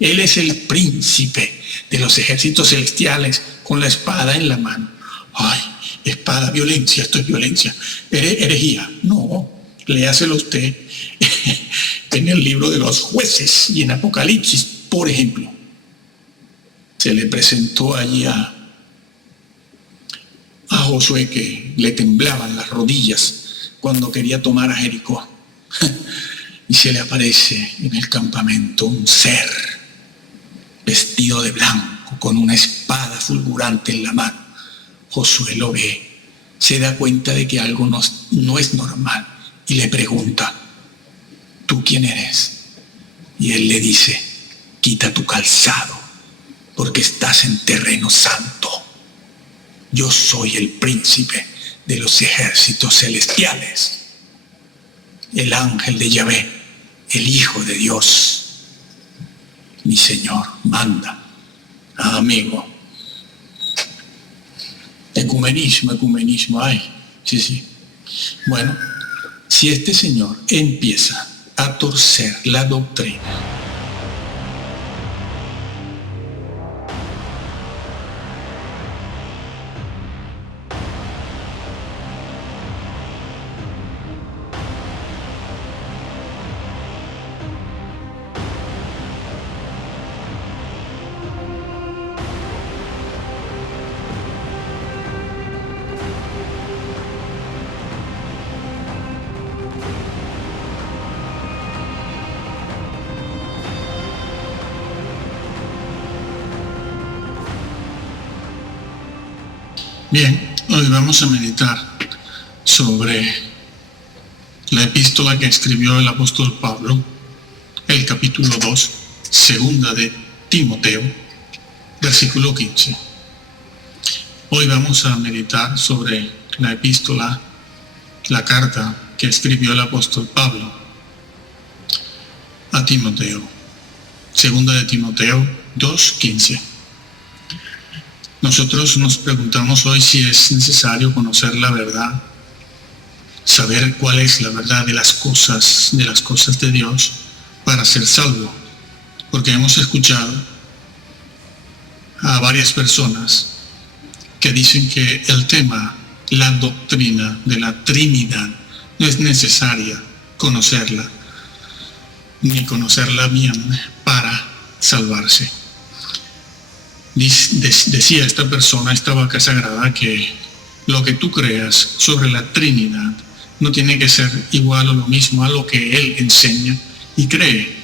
Él es el príncipe de los ejércitos celestiales con la espada en la mano. Ay, espada, violencia, esto es violencia. Herejía. No, léaselo usted en el libro de los jueces y en Apocalipsis, por ejemplo. Se le presentó allí a Josué que le temblaban las rodillas cuando quería tomar a Jericó. Y se le aparece en el campamento un ser vestido de blanco con una espada fulgurante en la mano. Josué lo ve, se da cuenta de que algo no es normal y le pregunta: ¿tú quién eres? Y él le dice: quita tu calzado, porque estás en terreno santo. Yo soy el príncipe de los ejércitos celestiales, el ángel de Yahvé, el Hijo de Dios. Mi Señor manda. Amigo. Ecumenismo, ay, sí. Bueno, si este señor empieza a torcer la doctrina, bien, hoy vamos a meditar sobre la epístola que escribió el apóstol Pablo, el capítulo 2, segunda de Timoteo, versículo 15. Hoy vamos a meditar sobre la epístola, la carta que escribió el apóstol Pablo a Timoteo, segunda de Timoteo 2:15. Nosotros nos preguntamos hoy si es necesario conocer la verdad, saber cuál es la verdad de las cosas de Dios para ser salvo, porque hemos escuchado a varias personas que dicen que el tema, la doctrina de la Trinidad, no es necesaria conocerla, ni conocerla bien para salvarse. Decía esta persona, esta vaca sagrada, que lo que tú creas sobre la Trinidad no tiene que ser igual o lo mismo a lo que él enseña y cree,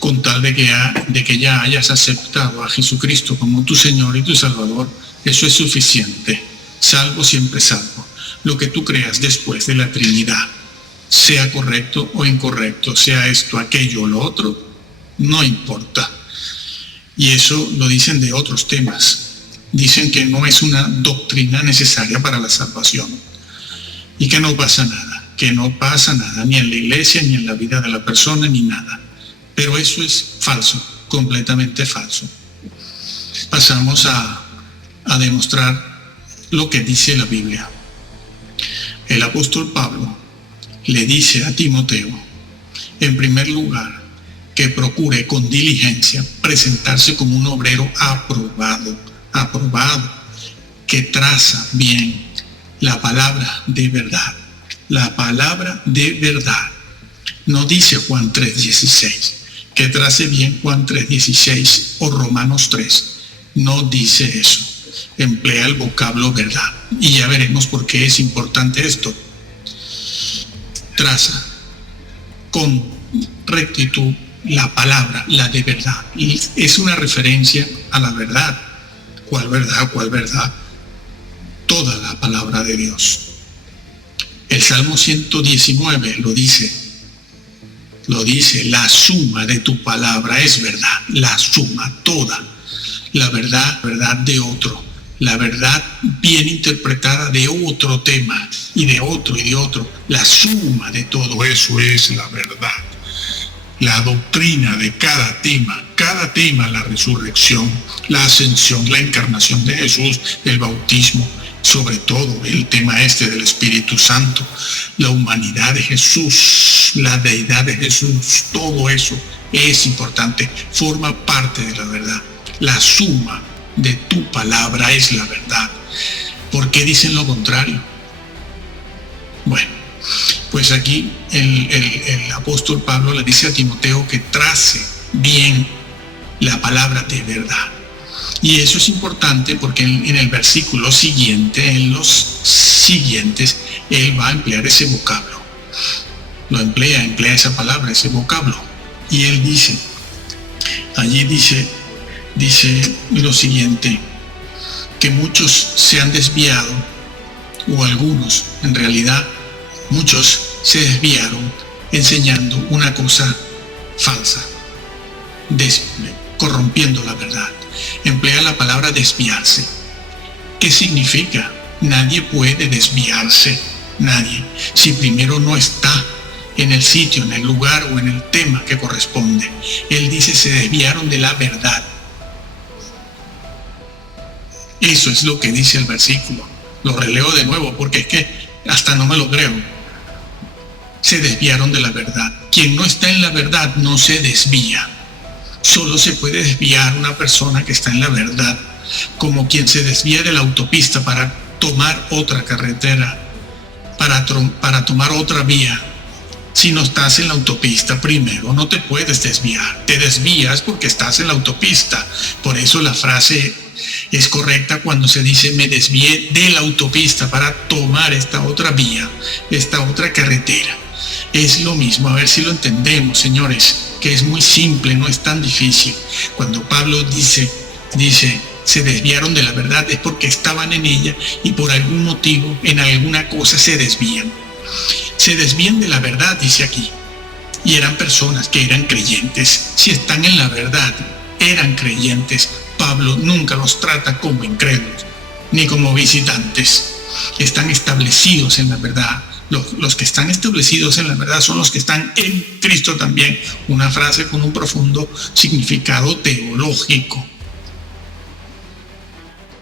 con tal de que ya hayas aceptado a Jesucristo como tu Señor y tu Salvador. Eso es suficiente. Salvo, siempre salvo. Lo que tú creas después de la Trinidad, sea correcto o incorrecto, sea esto, aquello o lo otro, no importa. Y eso lo dicen de otros temas. Dicen que no es una doctrina necesaria para la salvación y que no pasa nada, ni en la iglesia, ni en la vida de la persona, ni nada. Pero eso es falso, completamente falso. Pasamos a demostrar lo que dice la Biblia. El apóstol Pablo le dice a Timoteo, en primer lugar, que procure con diligencia presentarse como un obrero aprobado, que traza bien la palabra de verdad. La palabra de verdad. No dice Juan 3:16, que trace bien Juan 3:16 o Romanos 3. No dice eso. Emplea el vocablo verdad. Y ya veremos por qué es importante esto. Traza con rectitud la palabra, la de verdad. Y es una referencia a la verdad. ¿Cuál verdad? ¿Cuál verdad? Toda la palabra de Dios. El Salmo 119 lo dice, la suma de tu palabra es verdad, la suma, toda. La verdad de otro, la verdad bien interpretada de otro tema, y de otro, la suma de todo eso es la verdad. La doctrina de cada tema, la resurrección, la ascensión, la encarnación de Jesús, el bautismo, sobre todo el tema del Espíritu Santo, la humanidad de Jesús, la deidad de Jesús, todo eso es importante, forma parte de la verdad. La suma de tu palabra es la verdad. ¿Por qué dicen lo contrario? Bueno, pues aquí el apóstol Pablo le dice a Timoteo que trace bien la palabra de verdad. Y eso es importante porque en el versículo siguiente, en los siguientes, él va a emplear ese vocablo. Lo emplea esa palabra, ese vocablo. Y él dice, allí dice lo siguiente, que muchos se han desviado, o algunos, en realidad, muchos se desviaron enseñando una cosa falsa, corrompiendo la verdad. Emplea la palabra desviarse. ¿Qué significa? Nadie puede desviarse, nadie, si primero no está en el sitio, en el lugar o en el tema que corresponde. Él dice, se desviaron de la verdad. Eso es lo que dice el versículo. Lo releo de nuevo porque es que hasta no me lo creo. Se desviaron de la verdad. Quien no está en la verdad no se desvía. Solo se puede desviar una persona que está en la verdad, como quien se desvía de la autopista para tomar otra carretera, para tomar otra vía. Si no estás en la autopista primero, no te puedes desviar. Te desvías porque estás en la autopista. Por eso la frase es correcta cuando se dice me desvié de la autopista para tomar esta otra vía, esta otra carretera. Es lo mismo, a ver si lo entendemos, señores, que es muy simple, no es tan difícil. Cuando Pablo dice, se desviaron de la verdad, es porque estaban en ella y por algún motivo, en alguna cosa se desvían. Se desvían de la verdad, dice aquí. Y eran personas que eran creyentes. Si están en la verdad, eran creyentes. Pablo nunca los trata como incrédulos, ni como visitantes. Están establecidos en la verdad. Los que están establecidos en la verdad son los que están en Cristo también. Una frase con un profundo significado teológico.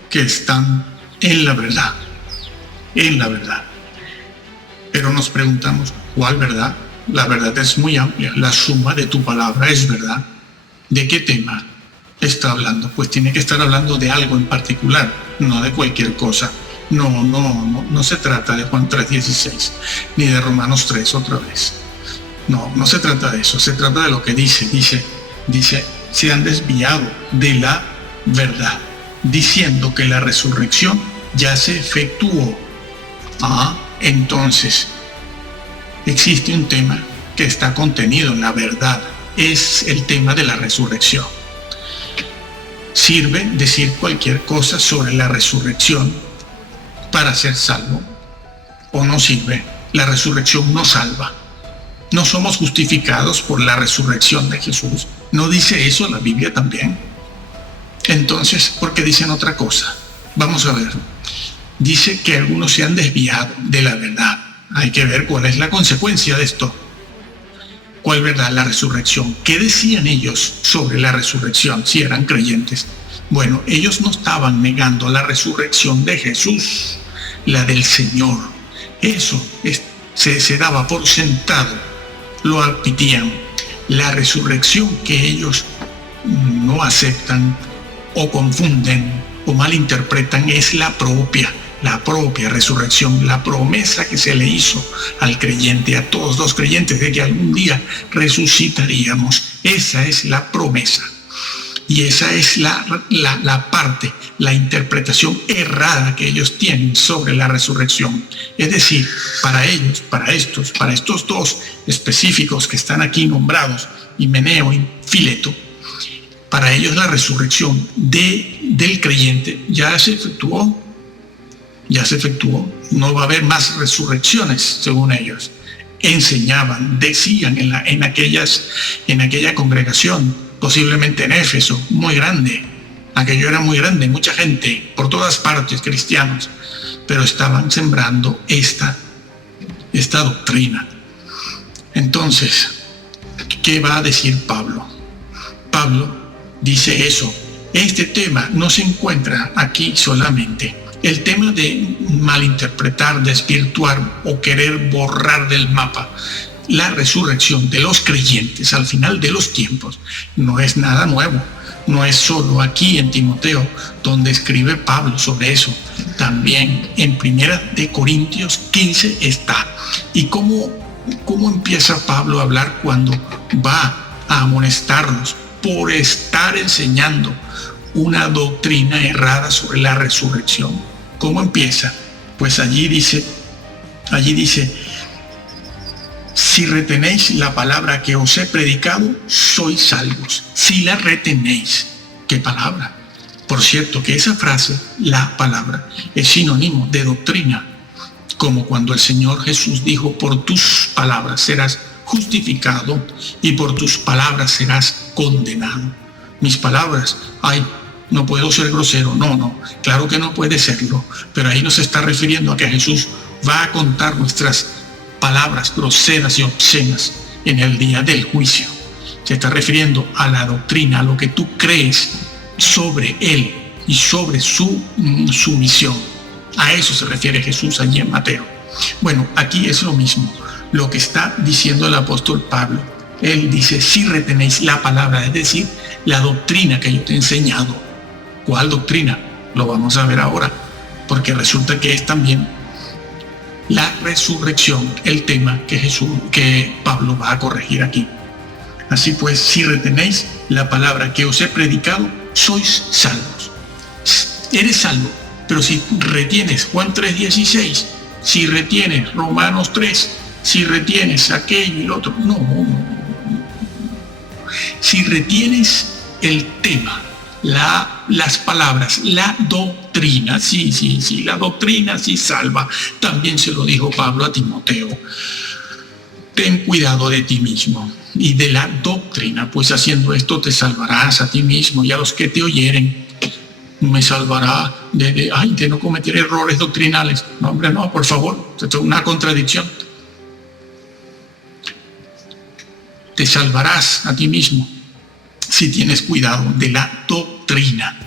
Que están en la verdad. En la verdad. Pero nos preguntamos, ¿cuál verdad? La verdad es muy amplia. La suma de tu palabra es verdad. ¿De qué tema está hablando? Pues tiene que estar hablando de algo en particular, no de cualquier cosa. No se trata de Juan 3:16, ni de Romanos 3 otra vez. No se trata de eso, se trata de lo que dice, se han desviado de la verdad, diciendo que la resurrección ya se efectuó. Entonces, existe un tema que está contenido en la verdad, es el tema de la resurrección. ¿Sirve decir cualquier cosa sobre la resurrección para ser salvo? ¿O no sirve? La resurrección no salva. No somos justificados por la resurrección de Jesús. ¿No dice eso la Biblia también? Entonces, ¿por qué dicen otra cosa? Vamos a ver. Dice que algunos se han desviado de la verdad. Hay que ver cuál es la consecuencia de esto. ¿Cuál verdad? La resurrección. ¿Qué decían ellos sobre la resurrección si eran creyentes? Bueno, ellos no estaban negando la resurrección de Jesús, la del Señor. Eso se daba por sentado, lo admitían. La resurrección que ellos no aceptan o confunden o malinterpretan es la propia resurrección, la promesa que se le hizo al creyente, a todos los creyentes, de que algún día resucitaríamos. Esa es la promesa. Y esa es la parte, la interpretación errada que ellos tienen sobre la resurrección. Es decir, para ellos, para estos dos específicos que están aquí nombrados, Himeneo y Fileto, para ellos la resurrección del creyente ya se efectuó. No va a haber más resurrecciones, según ellos. Enseñaban, decían en aquella congregación, posiblemente en Éfeso, muy grande. Aquello era muy grande, mucha gente, por todas partes, cristianos, pero estaban sembrando esta doctrina. Entonces, ¿qué va a decir Pablo? Pablo dice eso. Este tema no se encuentra aquí solamente. El tema de malinterpretar, desvirtuar o querer borrar del mapa la resurrección de los creyentes al final de los tiempos no es nada nuevo. No es solo aquí en Timoteo donde escribe Pablo sobre eso. También en 1 Corintios 15 está. ¿Y cómo empieza Pablo a hablar cuando va a amonestarlos por estar enseñando una doctrina errada sobre la resurrección? ¿Cómo empieza? Pues allí dice, si retenéis la palabra que os he predicado, sois salvos. Si la retenéis. ¿Qué palabra? Por cierto, que esa frase, la palabra, es sinónimo de doctrina, como cuando el Señor Jesús dijo, por tus palabras serás justificado y por tus palabras serás condenado. Mis palabras, no puedo ser grosero, no, claro que no puede serlo, pero ahí nos está refiriendo a que Jesús va a contar nuestras palabras groseras y obscenas en el día del juicio. Se está refiriendo a la doctrina, a lo que tú crees sobre Él y sobre su misión. A eso se refiere Jesús allí en Mateo. Bueno, aquí es lo mismo, lo que está diciendo el apóstol Pablo. Él dice, si retenéis la palabra, es decir, la doctrina que yo te he enseñado. ¿Cuál doctrina? Lo vamos a ver ahora, porque resulta que es también la resurrección el tema que Pablo va a corregir aquí. Así pues, si retenéis la palabra que os he predicado, sois salvos. Eres salvo, pero si retienes Juan 3:16, si retienes Romanos 3, si retienes aquello y lo otro, no. Si retienes el tema, las palabras, la doctrina, sí, la doctrina sí salva. También se lo dijo Pablo a Timoteo. Ten cuidado de ti mismo y de la doctrina, pues haciendo esto te salvarás a ti mismo y a los que te oyeren. Me salvará de no cometer errores doctrinales. No, hombre, no, por favor, esto es una contradicción. Te salvarás a ti mismo si tienes cuidado de la doctrina.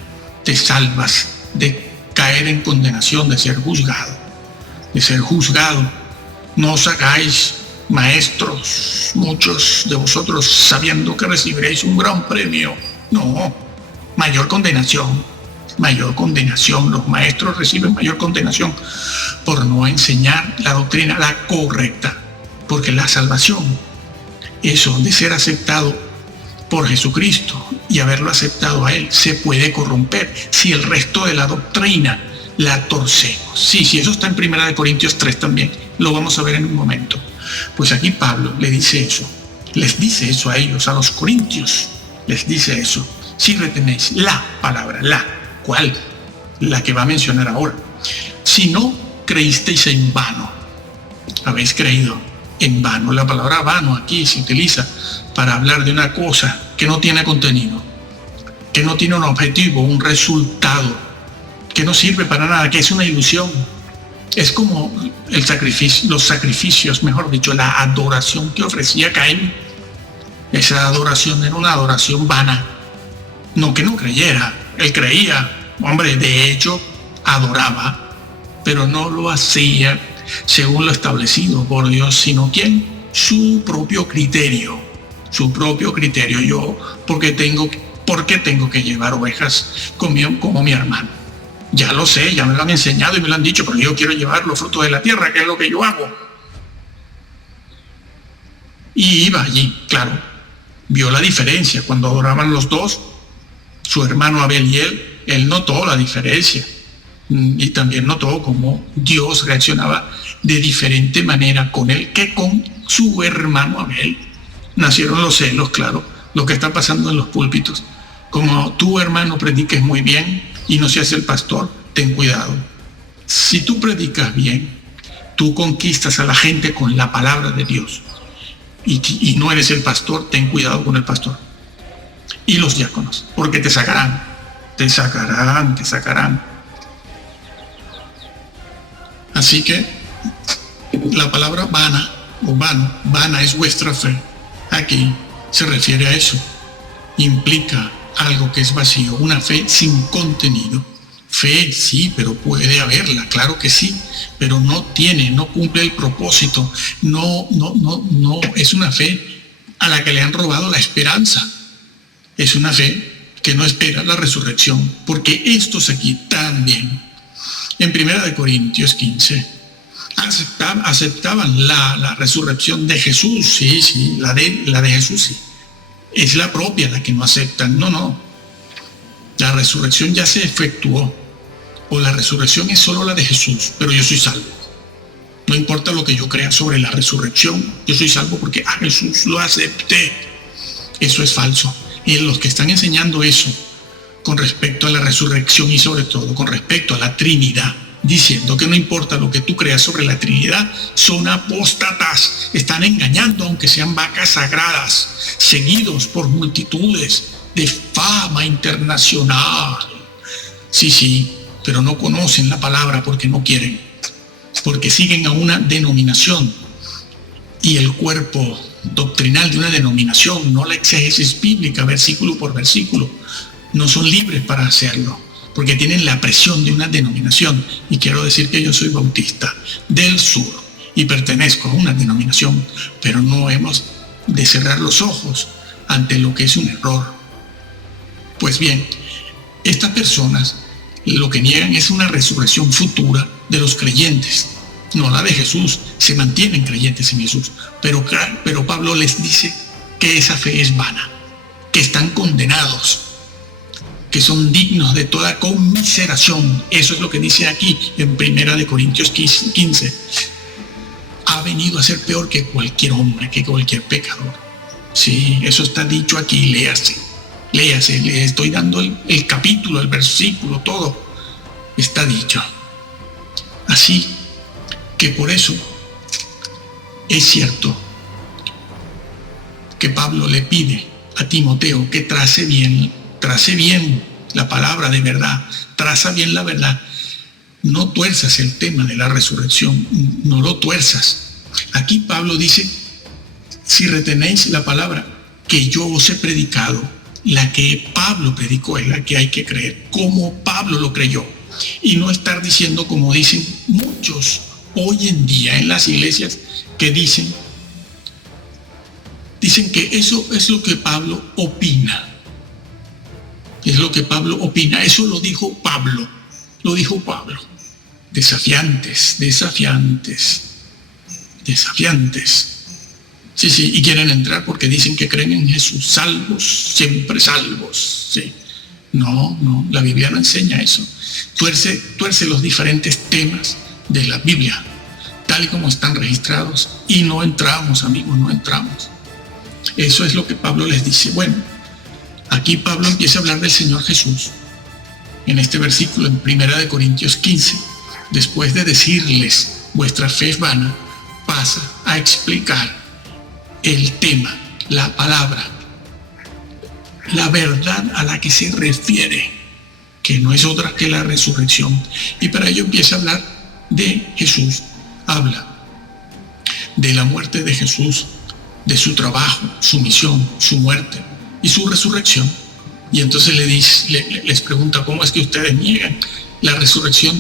Te salvas de caer en condenación, de ser juzgado. No os hagáis maestros, muchos de vosotros, sabiendo que recibiréis un gran premio. No, mayor condenación. Los maestros reciben mayor condenación por no enseñar la doctrina, la correcta. Porque la salvación, eso de ser aceptado por Jesucristo y haberlo aceptado a Él, se puede corromper si el resto de la doctrina la torcemos. Sí, eso está en 1 Corintios 3 también. Lo vamos a ver en un momento. Pues aquí Pablo les dice eso a ellos, a los corintios, les dice eso. Si retenéis la palabra, ¿cuál? La que va a mencionar ahora. Si no creísteis en vano, habéis creído en vano. La palabra vano aquí se utiliza para hablar de una cosa que no tiene contenido, que no tiene un objetivo, un resultado, que no sirve para nada, que es una ilusión. Es como los sacrificios, mejor dicho, la adoración que ofrecía Caín. Esa adoración era una adoración vana. No que no creyera, él creía, hombre, de hecho adoraba, pero no lo hacía según lo establecido por Dios, sino ¿quién? Su propio criterio. Yo, ¿por qué tengo que llevar ovejas como mi hermano? Ya lo sé, ya me lo han enseñado y me lo han dicho, pero yo quiero llevar los frutos de la tierra, que es lo que yo hago. Y iba allí, claro, vio la diferencia. Cuando adoraban los dos, su hermano Abel y él notó la diferencia. Y también notó cómo Dios reaccionaba de diferente manera con él que con su hermano Abel. Nacieron los celos, claro, lo que está pasando en los púlpitos. Como tu hermano prediques muy bien y no seas el pastor, ten cuidado. Si tú predicas bien, tú conquistas a la gente con la palabra de Dios. Y no eres el pastor, ten cuidado con el pastor. Y los diáconos, porque te sacarán. Así que la palabra vana es vuestra fe. Aquí se refiere a eso. Implica algo que es vacío, una fe sin contenido. Fe, sí, pero puede haberla, claro que sí, pero no cumple el propósito, no, es una fe a la que le han robado la esperanza. Es una fe que no espera la resurrección, porque estos aquí también, en 1 Corintios 15, aceptaban la resurrección de Jesús, sí, la de Jesús, sí. Es la propia la que no aceptan, no. La resurrección ya se efectuó, o la resurrección es solo la de Jesús, pero yo soy salvo. No importa lo que yo crea sobre la resurrección, yo soy salvo porque a Jesús lo acepté. Eso es falso. Y los que están enseñando eso con respecto a la resurrección y sobre todo con respecto a la Trinidad, diciendo que no importa lo que tú creas sobre la Trinidad, son apóstatas. Están engañando, aunque sean vacas sagradas, seguidos por multitudes de fama internacional. Sí, pero no conocen la palabra porque no quieren, porque siguen a una denominación, y el cuerpo doctrinal de una denominación, no la exégesis bíblica versículo por versículo, no son libres para hacerlo, porque tienen la presión de una denominación. Y quiero decir que yo soy bautista del sur y pertenezco a una denominación, pero no hemos de cerrar los ojos ante lo que es un error. Pues bien, estas personas lo que niegan es una resurrección futura de los creyentes, no la de Jesús. Se mantienen creyentes en Jesús, pero Pablo les dice que esa fe es vana, que están condenados, que son dignos de toda conmiseración. Eso es lo que dice aquí en 1 Corintios 15. Ha venido a ser peor que cualquier hombre, que cualquier pecador. Sí, eso está dicho aquí, léase, le estoy dando el capítulo, el versículo, todo está dicho. Así que por eso es cierto que Pablo le pide a Timoteo que trace bien la palabra de verdad, traza bien la verdad. No tuerzas el tema de la resurrección, no lo tuerzas. Aquí Pablo dice, si retenéis la palabra que yo os he predicado, la que Pablo predicó es la que hay que creer, como Pablo lo creyó, y no estar diciendo como dicen muchos hoy en día en las iglesias, que dicen que eso es lo que Pablo opina. Es lo que Pablo opina. Eso lo dijo Pablo. Desafiantes. Sí, y quieren entrar porque dicen que creen en Jesús. Salvos, siempre salvos. Sí. No, la Biblia no enseña eso. Tuerce los diferentes temas de la Biblia, tal y como están registrados, y no entramos, amigos, no entramos. Eso es lo que Pablo les dice. Bueno, aquí Pablo empieza a hablar del Señor Jesús. En este versículo, en 1 Corintios 15, después de decirles, vuestra fe es vana, pasa a explicar el tema, la palabra, la verdad a la que se refiere, que no es otra que la resurrección. Y para ello empieza a hablar de Jesús, habla de la muerte de Jesús, de su trabajo, su misión, su muerte y su resurrección. Y entonces les pregunta, ¿cómo es que ustedes niegan la resurrección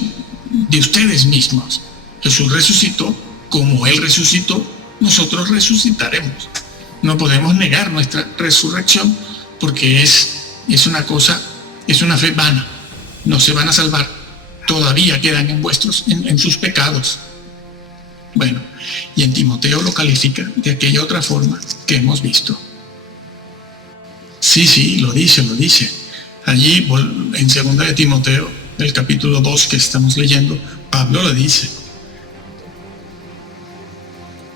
de ustedes mismos? Jesús resucitó, como Él resucitó, nosotros resucitaremos. No podemos negar nuestra resurrección porque es una fe vana. No se van a salvar, todavía quedan en sus pecados. Bueno, y en Timoteo lo califica de aquella otra forma que hemos visto. Sí, lo dice. Allí, en 2 de Timoteo, el capítulo 2 que estamos leyendo, Pablo lo dice.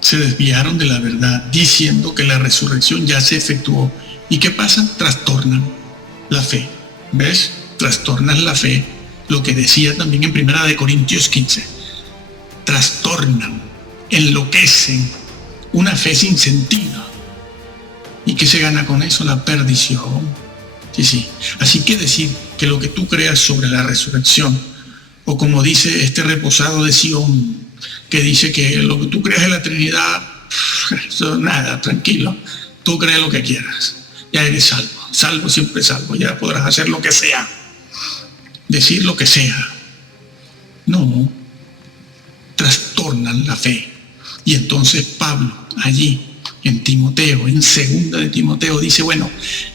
Se desviaron de la verdad, diciendo que la resurrección ya se efectuó. ¿Y qué pasa? Trastornan la fe. ¿Ves? Trastornan la fe. Lo que decía también en 1 Corintios 15. Trastornan, enloquecen, una fe sin sentido. ¿Y qué se gana con eso? La perdición. Sí. Así que decir que lo que tú creas sobre la resurrección, o como dice este reposado de Sion, que dice que lo que tú creas en la Trinidad, eso nada, tranquilo, tú crees lo que quieras, ya eres salvo, siempre salvo, ya podrás hacer lo que sea. decir lo que sea. No, trastornan la fe. Y entonces Pablo allí en Timoteo, en segunda de Timoteo, dice, bueno,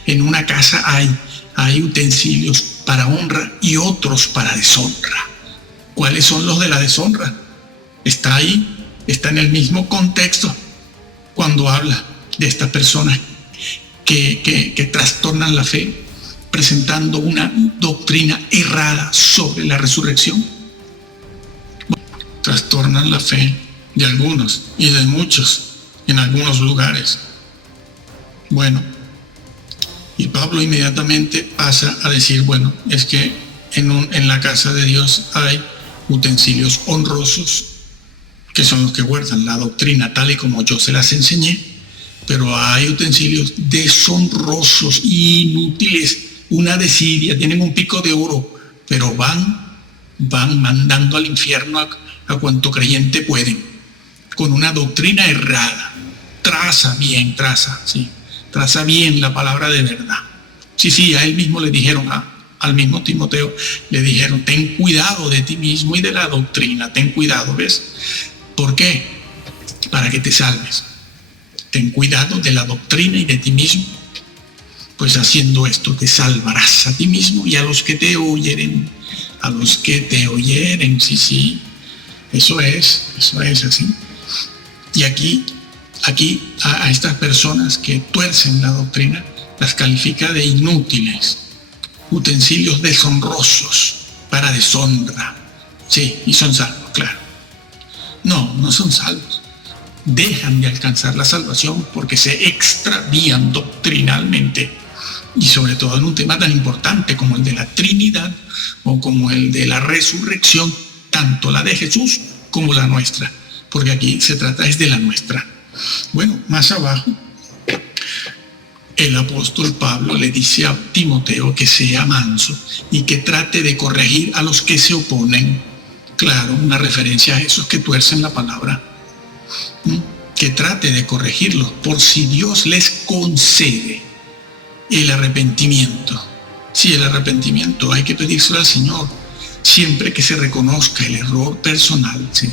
en una casa hay utensilios para honra y otros para deshonra. ¿Cuáles son los de la deshonra? Está ahí, está en el mismo contexto cuando habla de estas personas que trastornan la fe, presentando una doctrina errada sobre la resurrección. Trastornan la fe de algunos y de muchos en algunos lugares. Bueno, y Pablo inmediatamente pasa a decir, bueno, es que en la casa de Dios hay utensilios honrosos, que son los que guardan la doctrina tal y como yo se las enseñé, pero hay utensilios deshonrosos, inútiles, una desidia, tienen un pico de oro, pero van mandando al infierno a cuanto creyente pueden, con una doctrina errada. Traza bien la palabra de verdad. Sí, a él mismo le dijeron, al mismo Timoteo, le dijeron, ten cuidado de ti mismo y de la doctrina, ten cuidado, ¿ves? ¿Por qué? Para que te salves. Ten cuidado de la doctrina y de ti mismo, pues haciendo esto te salvarás a ti mismo y a los que te oyeren, sí, eso es así. Y aquí a estas personas que tuercen la doctrina las califica de inútiles, utensilios deshonrosos para deshonra. Sí, y son salvos, claro. No son salvos. Dejan de alcanzar la salvación porque se extravían doctrinalmente, y sobre todo en un tema tan importante como el de la Trinidad o como el de la resurrección, tanto la de Jesús como la nuestra, porque aquí se trata es de la nuestra. Bueno, más abajo el apóstol Pablo le dice a Timoteo que sea manso y que trate de corregir a los que se oponen. Claro, una referencia a esos que tuercen la palabra. Que trate de corregirlos por si Dios les concede el arrepentimiento. Sí, el arrepentimiento hay que pedírselo al Señor siempre que se reconozca el error personal. ¿Sí?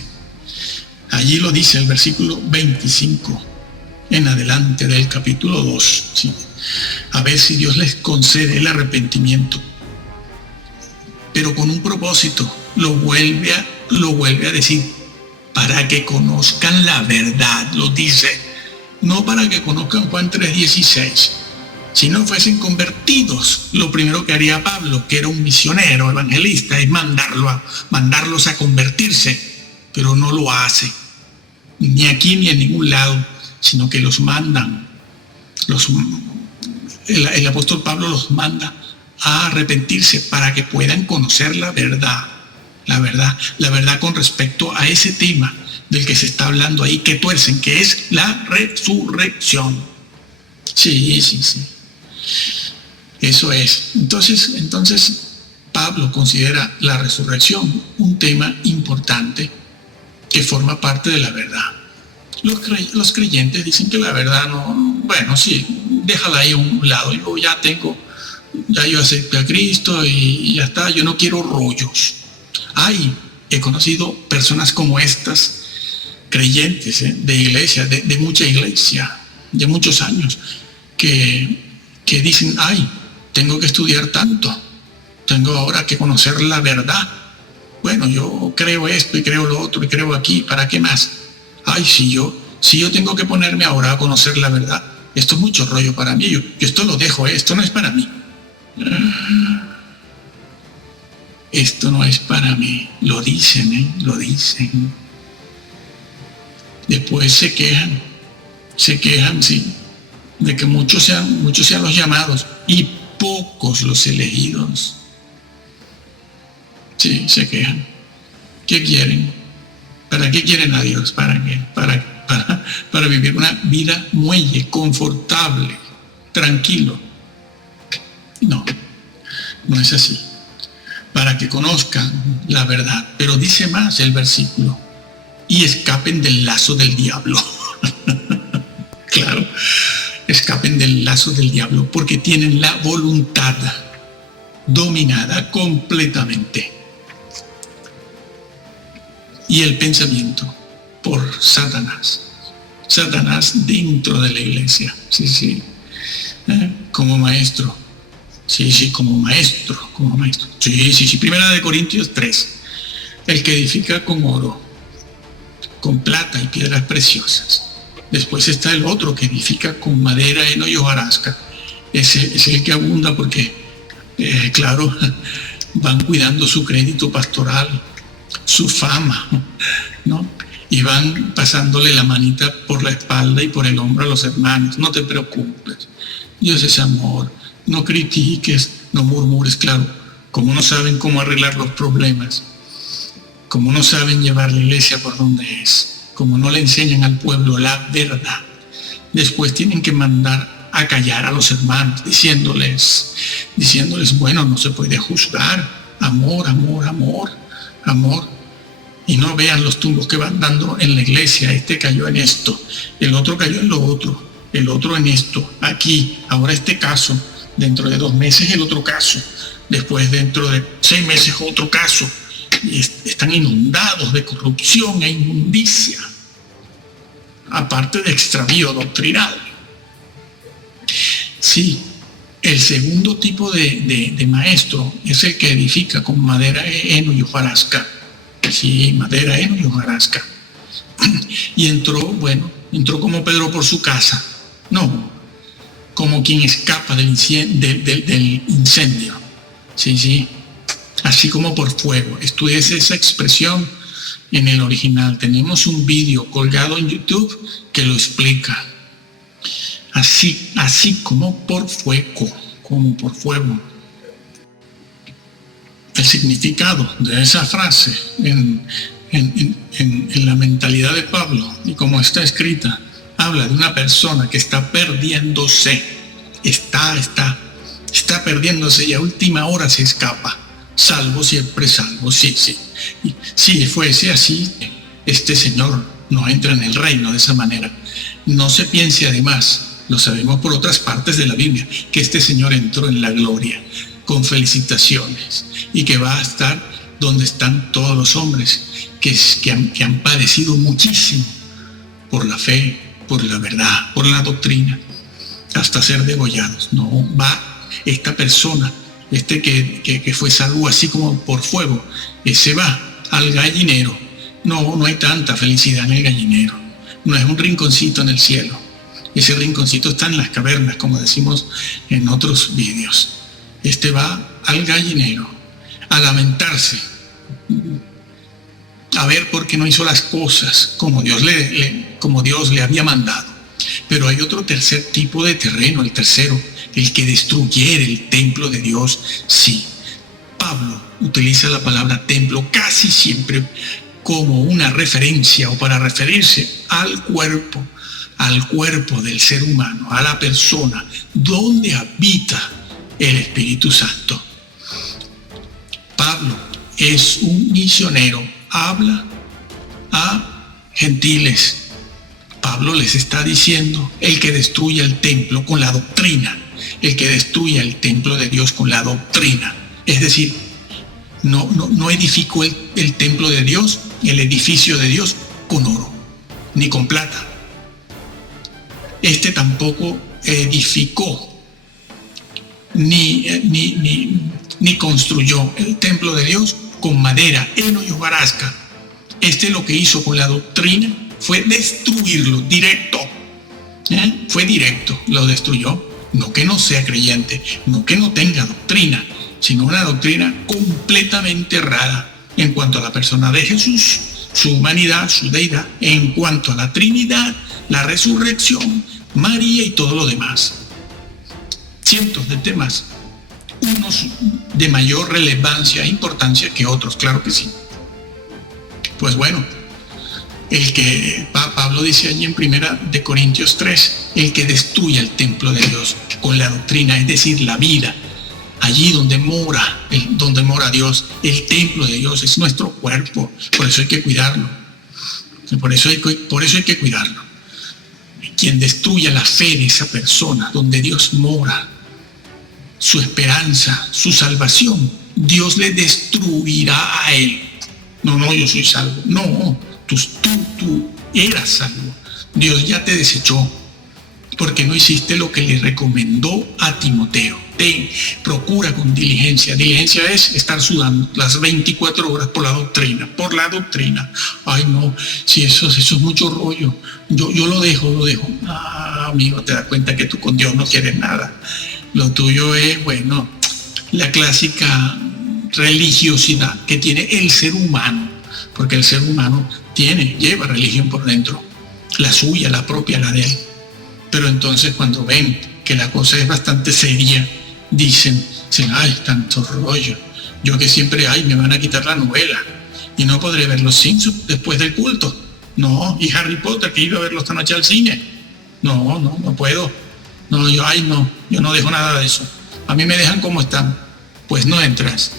Allí lo dice el versículo 25 en adelante del capítulo 2. ¿Sí? A ver si Dios les concede el arrepentimiento, pero con un propósito. Lo vuelve a decir, para que conozcan la verdad, lo dice, no para que conozcan Juan 3:16. Si no fuesen convertidos, lo primero que haría Pablo, que era un misionero, evangelista, es mandarlos a convertirse, pero no lo hace, ni aquí ni en ningún lado, sino que los mandan. El apóstol Pablo los manda a arrepentirse para que puedan conocer la verdad con respecto a ese tema del que se está hablando ahí, que tuercen, que es la resurrección. Sí. Eso es. Entonces Pablo considera la resurrección un tema importante que forma parte de la verdad. Los creyentes dicen que la verdad no, bueno, sí, déjala ahí a un lado. Yo acepté a Cristo y ya está, yo no quiero rollos. He conocido personas como estas, creyentes de iglesia, de mucha iglesia, de muchos años, que dicen, tengo que estudiar tanto, tengo ahora que conocer la verdad. Bueno, yo creo esto y creo lo otro y creo aquí, ¿para qué más? Si yo tengo que ponerme ahora a conocer la verdad, esto es mucho rollo para mí, yo esto lo dejo, esto no es para mí. Esto no es para mí, lo dicen. Después se quejan, sí, de que muchos sean los llamados y pocos los elegidos. Sí, se quejan. ¿Qué quieren? ¿Para qué quieren a Dios? ¿Para qué? Para vivir una vida muelle, confortable, tranquilo. No es así. Para que conozcan la verdad. Pero dice más el versículo, y escapen del lazo del diablo. Claro, escapen del lazo del diablo, porque tienen la voluntad dominada completamente. Y el pensamiento por Satanás. Satanás dentro de la iglesia. Sí. Como maestro. Sí, como maestro. Sí. Primera de Corintios 3. El que edifica con oro, con plata y piedras preciosas. Después está el otro que edifica con madera, heno y hojarasca. Ese es el que abunda porque, claro, van cuidando su crédito pastoral, su fama, ¿no? Y van pasándole la manita por la espalda y por el hombro a los hermanos. No te preocupes, Dios es amor, no critiques, no murmures, claro, como no saben cómo arreglar los problemas, como no saben llevar la iglesia por donde es, como no le enseñan al pueblo la verdad, después tienen que mandar a callar a los hermanos, diciéndoles, bueno, no se puede juzgar, amor, y no vean los tumbos que van dando en la iglesia. Este cayó en esto, el otro cayó en lo otro, el otro en esto, aquí, ahora este caso, dentro de 2 meses el otro caso, después dentro de 6 meses otro caso, y están inundados de corrupción e inmundicia, aparte de extravío doctrinal. Sí, el segundo tipo de maestro es el que edifica con madera, heno y hojarasca. Sí, madera, heno y hojarasca. Y entró como Pedro por su casa. No, como quien escapa del incendio. Sí. Así como por fuego. Estudies esa expresión en el original. Tenemos un vídeo colgado en YouTube que lo explica. Así como por fuego. El significado de esa frase en la mentalidad de Pablo y como está escrita, habla de una persona que está perdiéndose. Está perdiéndose y a última hora se escapa. Salvo, siempre salvo. Sí. Y si fuese así, este Señor no entra en el reino de esa manera. No se piense además, lo sabemos por otras partes de la Biblia, que este Señor entró en la gloria, con felicitaciones, y que va a estar donde están todos los hombres que han padecido muchísimo por la fe, por la verdad, por la doctrina, hasta ser degollados. No va esta persona, que fue salvo así como por fuego, ese va al gallinero. No hay tanta felicidad en el gallinero. No es un rinconcito en el cielo. Ese rinconcito está en las cavernas, como decimos en otros vídeos. Este va al gallinero a lamentarse, a ver por qué no hizo las cosas como Dios le había mandado. Pero hay otro tercer tipo de terreno, el tercero, el que destruyera el templo de Dios. Sí, Pablo utiliza la palabra templo casi siempre como una referencia o para referirse al cuerpo del ser humano, a la persona, donde habita el Espíritu Santo. Pablo es un misionero, habla a gentiles. Pablo les está diciendo, el que destruya el templo con la doctrina, el que destruya el templo de Dios con la doctrina. Es decir, no edificó el templo de Dios, el edificio de Dios con oro, ni con plata. Este tampoco edificó ni construyó el templo de Dios con madera, heno y hojarasca. Lo que hizo con la doctrina fue destruirlo directo. Fue directo, lo destruyó. No que no sea creyente, no que no tenga doctrina, sino una doctrina completamente errada en cuanto a la persona de Jesús, su humanidad, su deidad, en cuanto a la Trinidad, la resurrección, María y todo lo demás. Cientos de temas, unos de mayor relevancia e importancia que otros, claro que sí. Pues bueno, el que Pablo dice allí en Primera de Corintios 3, el que destruya el templo de Dios con la doctrina, es decir, la vida, allí donde mora Dios, el templo de Dios es nuestro cuerpo, por eso hay que cuidarlo. Por eso hay que cuidarlo. Quien destruya la fe de esa persona, donde Dios mora, su esperanza, su salvación, Dios le destruirá a él. No, yo soy salvo. No, tú eras salvo. Dios ya te desechó porque no hiciste lo que le recomendó a Timoteo. Procura con diligencia. Diligencia es estar sudando las 24 horas por la doctrina. Ay, no, si eso es mucho rollo. Yo lo dejo. Amigo, te das cuenta que tú con Dios no quieres nada. Lo tuyo es, bueno, la clásica religiosidad que tiene el ser humano, porque el ser humano lleva religión por dentro, la suya, la propia, la de él. Pero entonces cuando ven que la cosa es bastante seria, dicen, ay, tanto rollo, yo que siempre, me van a quitar la novela y no podré ver los Simpsons después del culto. No, y Harry Potter, que iba a verlo esta noche al cine. No puedo. No, yo no dejo nada de eso. A mí me dejan como están. Pues no entras,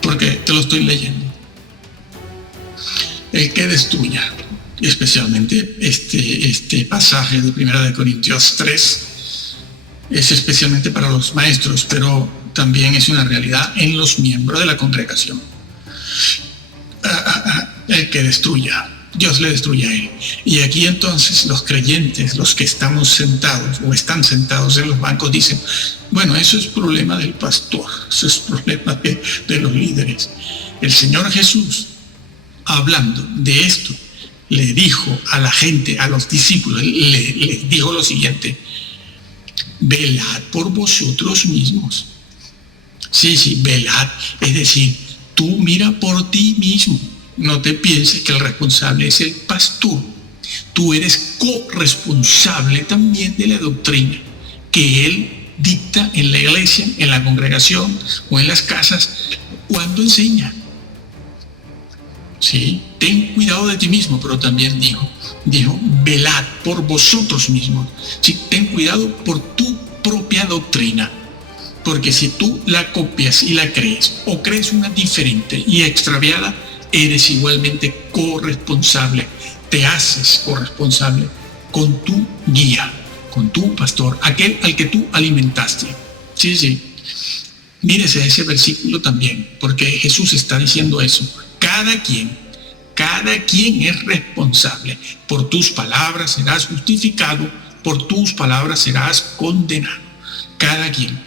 porque te lo estoy leyendo. El que destruya, especialmente este pasaje de 1 Corintios 3, es especialmente para los maestros, pero también es una realidad en los miembros de la congregación. El que destruya, Dios le destruye a él. Y aquí entonces los creyentes, los que estamos sentados o están sentados en los bancos, dicen, bueno, eso es problema del pastor, eso es problema de los líderes. El Señor Jesús, hablando de esto, le dijo a la gente, a los discípulos, les dijo lo siguiente: velad por vosotros mismos. Sí, velad, es decir, tú mira por ti mismo. No te pienses que el responsable es el pastor. Tú eres corresponsable también de la doctrina que él dicta en la iglesia, en la congregación o en las casas cuando enseña. Sí, ten cuidado de ti mismo, pero también dijo, velad por vosotros mismos. Sí, ten cuidado por tu propia doctrina. Porque si tú la copias y la crees, o crees una diferente y extraviada, eres igualmente corresponsable. Te haces corresponsable con tu guía, con tu pastor, aquel al que tú alimentaste. Sí. Mírese ese versículo también, porque Jesús está diciendo eso. Cada quien es responsable. Por tus palabras serás justificado, por tus palabras serás condenado. Cada quien.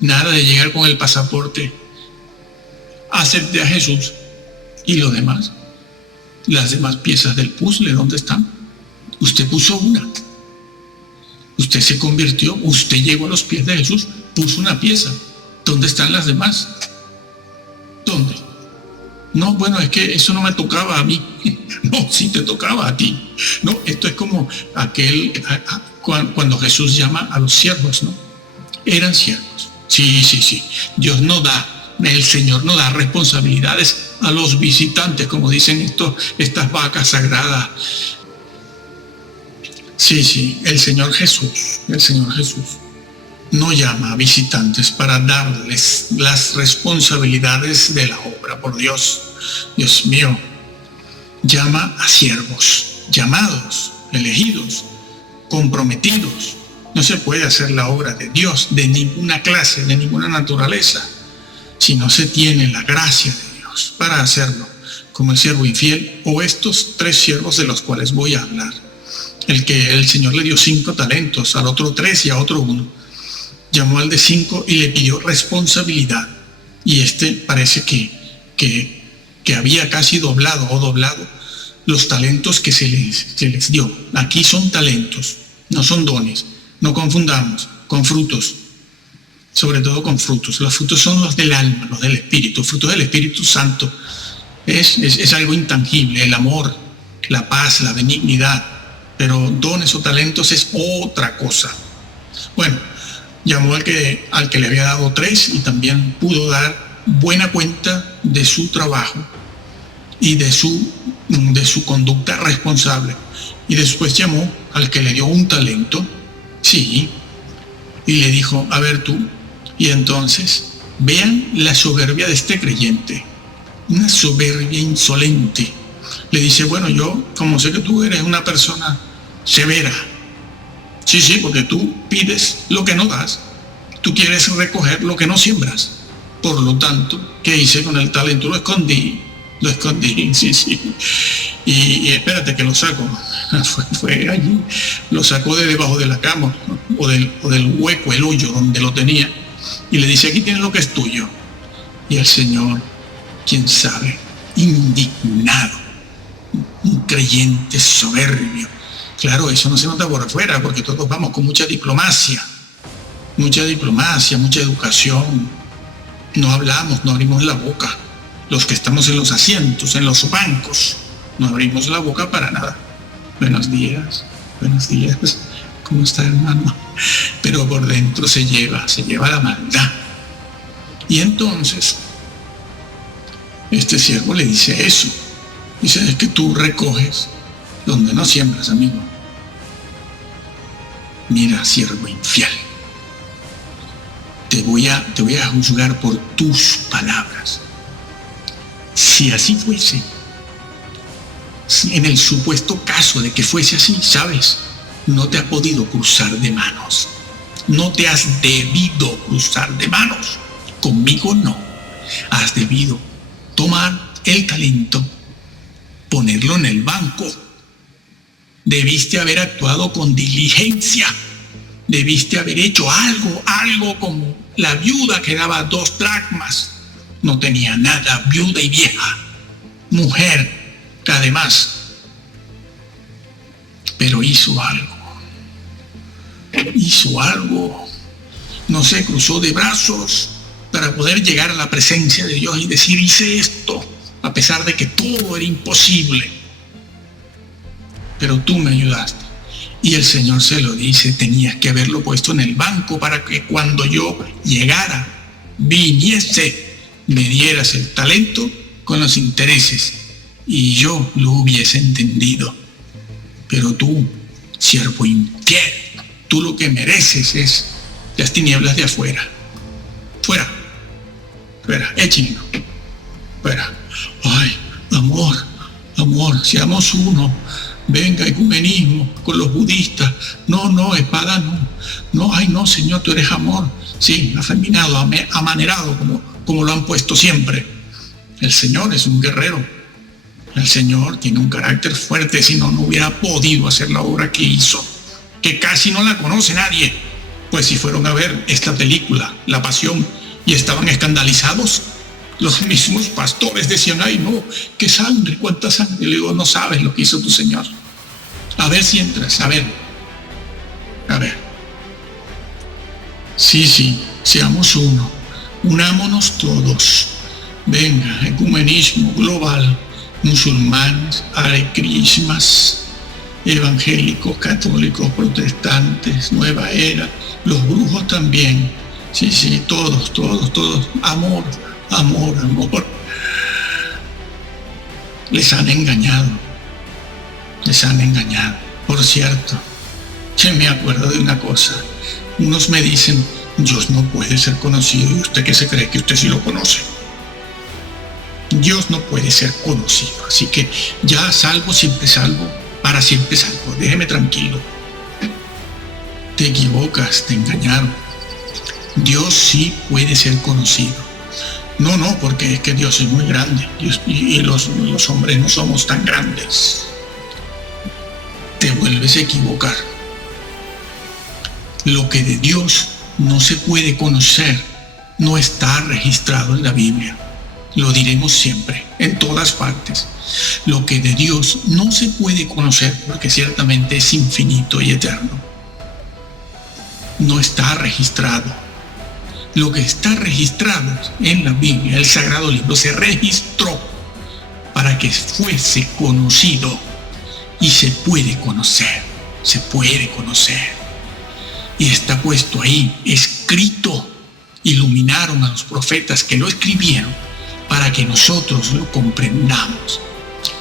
Nada de llegar con el pasaporte, acepte a Jesús. ¿Y lo demás? Las demás piezas del puzzle, ¿dónde están? Usted puso una. Usted se convirtió, usted llegó a los pies de Jesús, puso una pieza. ¿Dónde están las demás? ¿Dónde? No, bueno, es que eso no me tocaba a mí. No, sí te tocaba a ti. No, esto es como cuando Jesús llama a los siervos, ¿no? Eran siervos. Sí. Dios no da, el Señor no da responsabilidades a los visitantes, como dicen estas vacas sagradas. Sí, el Señor Jesús no llama a visitantes para darles las responsabilidades de la obra. Por Dios mío, llama a siervos, llamados, elegidos, comprometidos. No se puede hacer la obra de Dios de ninguna clase, de ninguna naturaleza, si no se tiene la gracia de Dios para hacerlo, como el siervo infiel o estos 3 siervos de los cuales voy a hablar. El que el Señor le dio 5 talentos, al otro 3 y a otro 1. Llamó al de 5 y le pidió responsabilidad. Y parece que había casi doblado los talentos que se les dio. Aquí son talentos, no son dones. No confundamos con frutos, sobre todo con frutos. Los frutos son los del alma, los del Espíritu. Frutos del Espíritu Santo es algo intangible, el amor, la paz, la benignidad. Pero dones o talentos es otra cosa. Bueno, llamó al que le había dado 3 y también pudo dar buena cuenta de su trabajo y de su conducta responsable. Y después llamó al que le dio 1 talento, sí, y le dijo, a ver tú. Y entonces, vean la soberbia de este creyente, una soberbia insolente. Le dice, bueno, yo, como sé que tú eres una persona severa, sí, porque tú pides lo que no das, Tú quieres recoger lo que no siembras. Por lo tanto, ¿qué hice con el talento? Lo escondí, sí. Y espérate que lo saco. Fue allí, lo sacó de debajo de la cama o del hueco, el hoyo donde lo tenía. Y le dice, aquí tienes lo que es tuyo. Y el Señor, quién sabe, indignado, un creyente soberbio. Claro, eso no se nota por afuera, porque todos vamos con mucha diplomacia, mucha educación. No hablamos, no abrimos la boca. Los que estamos en los asientos, en los bancos, no abrimos la boca para nada. Buenos días, ¿cómo está, hermano? Pero por dentro se lleva la maldad. Y entonces, este siervo le dice eso. Dice, es que tú recoges donde no siembras, amigo. Mira, siervo infiel, te voy a juzgar por tus palabras. Si así fuese, en el supuesto caso de que fuese así, ¿sabes? No te ha podido cruzar de manos. No te has debido cruzar de manos. Conmigo no. Has debido tomar el talento, ponerlo en el banco. Debiste haber actuado con diligencia. Debiste haber hecho algo como la viuda que daba 2 dracmas. No tenía nada, viuda y vieja. Mujer, que además. Pero hizo algo. No se cruzó de brazos para poder llegar a la presencia de Dios y decir, hice esto, a pesar de que todo era imposible. Pero tú me ayudaste. Y el Señor se lo dice, tenías que haberlo puesto en el banco para que cuando yo llegara, viniese, me dieras el talento con los intereses y yo lo hubiese entendido. Pero tú, siervo infiel, tú lo que mereces es las tinieblas de afuera. Fuera, échenlo, fuera. Ay, amor, seamos uno. Venga, ecumenismo con los budistas. No, espada no. Ay, no, Señor, tú eres amor. Sí, afeminado, amanerado, como lo han puesto siempre. El Señor es un guerrero. El Señor tiene un carácter fuerte, si no hubiera podido hacer la obra que hizo, que casi no la conoce nadie. Pues si fueron a ver esta película, La Pasión, y estaban escandalizados, los mismos pastores decían, ay no, qué sangre, cuánta sangre. Le digo, no sabes lo que hizo tu Señor. A ver si entras, a ver. Sí, seamos uno, unámonos todos. Venga, ecumenismo global, musulmanes, Hare Krishnas, evangélicos, católicos, protestantes, nueva era, los brujos también. Sí, todos. Amor. Les han engañado. Por cierto, yo me acuerdo de una cosa. Unos me dicen, Dios no puede ser conocido. ¿Y usted qué se cree? Que usted sí lo conoce. Dios no puede ser conocido. Así que ya salvo, siempre salvo, para siempre salvo. Déjeme tranquilo. Te equivocas, te engañaron. Dios sí puede ser conocido. No, porque es que Dios es muy grande y los hombres no somos tan grandes. Te vuelves a equivocar. Lo que de Dios no se puede conocer no está registrado en la Biblia. Lo diremos siempre, en todas partes. Lo que de Dios no se puede conocer, porque ciertamente es infinito y eterno, no está registrado. Lo que está registrado en la Biblia, el Sagrado Libro, se registró para que fuese conocido. Y se puede conocer. Y está puesto ahí, escrito. Iluminaron a los profetas que lo escribieron para que nosotros lo comprendamos.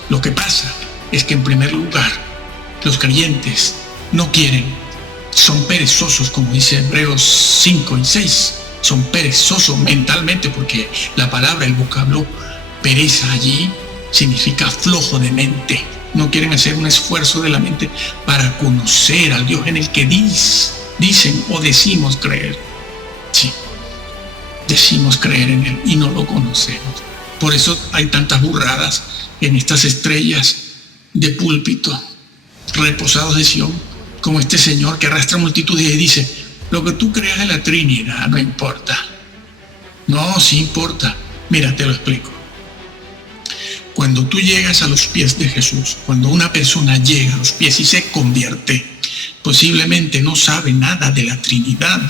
Lo que pasa es que en primer lugar, los creyentes no quieren, son perezosos, como dice Hebreos 5 y 6. Son perezosos mentalmente, porque la palabra, el vocablo pereza allí significa flojo de mente. No quieren hacer un esfuerzo de la mente para conocer al Dios en el que dicen o decimos creer. Sí, decimos creer en Él y no lo conocemos. Por eso hay tantas burradas en estas estrellas de púlpito, reposados de Sion, como este señor que arrastra multitudes y dice, lo que tú creas de la Trinidad no importa. No, sí importa. Mira, te lo explico. Cuando tú llegas a los pies de Jesús, cuando una persona llega a los pies y se convierte, posiblemente no sabe nada de la Trinidad.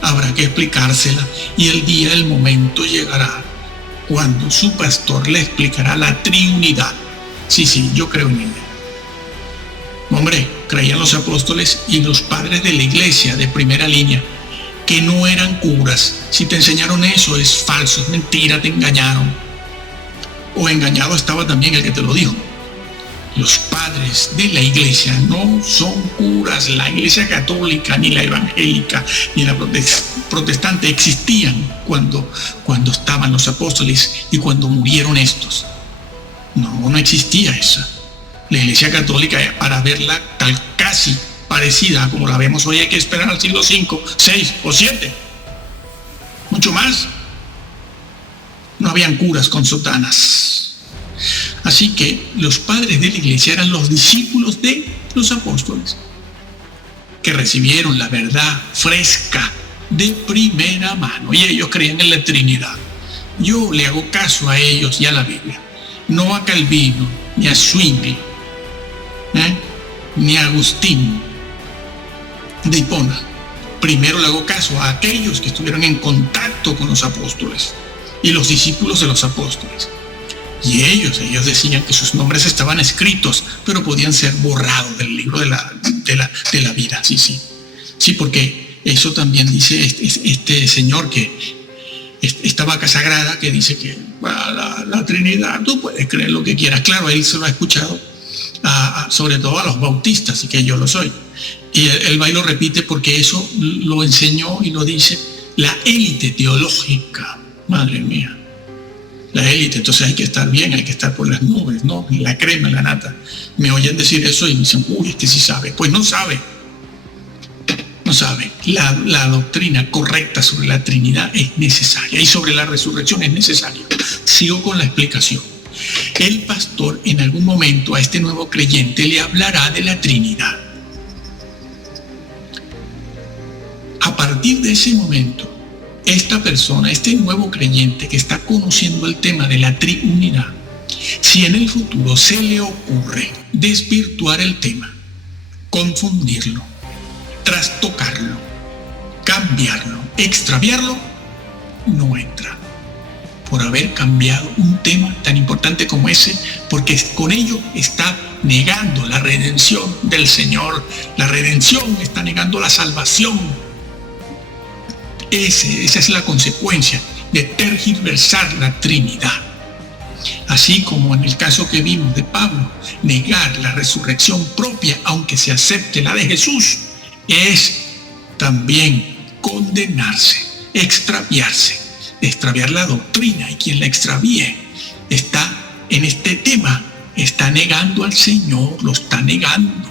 Habrá que explicársela y el día, el momento llegará cuando su pastor le explicará la Trinidad. Sí, yo creo en ella. Hombre, creían los apóstoles y los padres de la iglesia de primera línea, que no eran curas. Si te enseñaron eso, es falso, es mentira, te engañaron. O engañado estaba también el que te lo dijo. Los padres de la iglesia no son curas. La iglesia católica, ni la evangélica, ni la protestante existían cuando estaban los apóstoles y cuando murieron estos. No existía eso. La iglesia católica, para verla tal casi parecida como la vemos hoy, hay que esperar al siglo V, VI o VII. Mucho más. No habían curas con sotanas. Así que los padres de la iglesia eran los discípulos de los apóstoles, que recibieron la verdad fresca de primera mano, y ellos creían en la Trinidad. Yo le hago caso a ellos y a la Biblia, no a Calvino, ni a Zwingli, ni a Agustín de Hipona. Primero le hago caso a aquellos que estuvieron en contacto con los apóstoles y los discípulos de los apóstoles. Y ellos decían que sus nombres estaban escritos, pero podían ser borrados del libro de la vida. Sí, porque eso también dice este señor, que esta vaca sagrada que dice que la Trinidad, tú puedes creer lo que quieras. Claro, él se lo ha escuchado sobre todo a los bautistas, y que yo lo soy. Y él va y lo repite porque eso lo enseñó y lo dice la élite teológica. Madre mía, la élite. Entonces hay que estar bien, hay que estar por las nubes, ¿no? La crema, la nata. Me oyen decir eso y me dicen, uy, este sí sabe. Pues no sabe. No sabe. La doctrina correcta sobre la Trinidad es necesaria, y sobre la resurrección es necesaria. Sigo con la explicación. El pastor en algún momento a este nuevo creyente le hablará de la Trinidad. A partir de ese momento, esta persona, este nuevo creyente que está conociendo el tema de la Trinidad, si en el futuro se le ocurre desvirtuar el tema, confundirlo, trastocarlo, cambiarlo, extraviarlo, no entra, por haber cambiado un tema tan importante como ese, porque con ello está negando la redención del Señor. La redención está negando la salvación. Esa es la consecuencia de tergiversar la Trinidad. Así como en el caso que vimos de Pablo, negar la resurrección propia, aunque se acepte la de Jesús, es también condenarse, extraviar la doctrina, y quien la extravíe está en este tema, está negando al Señor, lo está negando.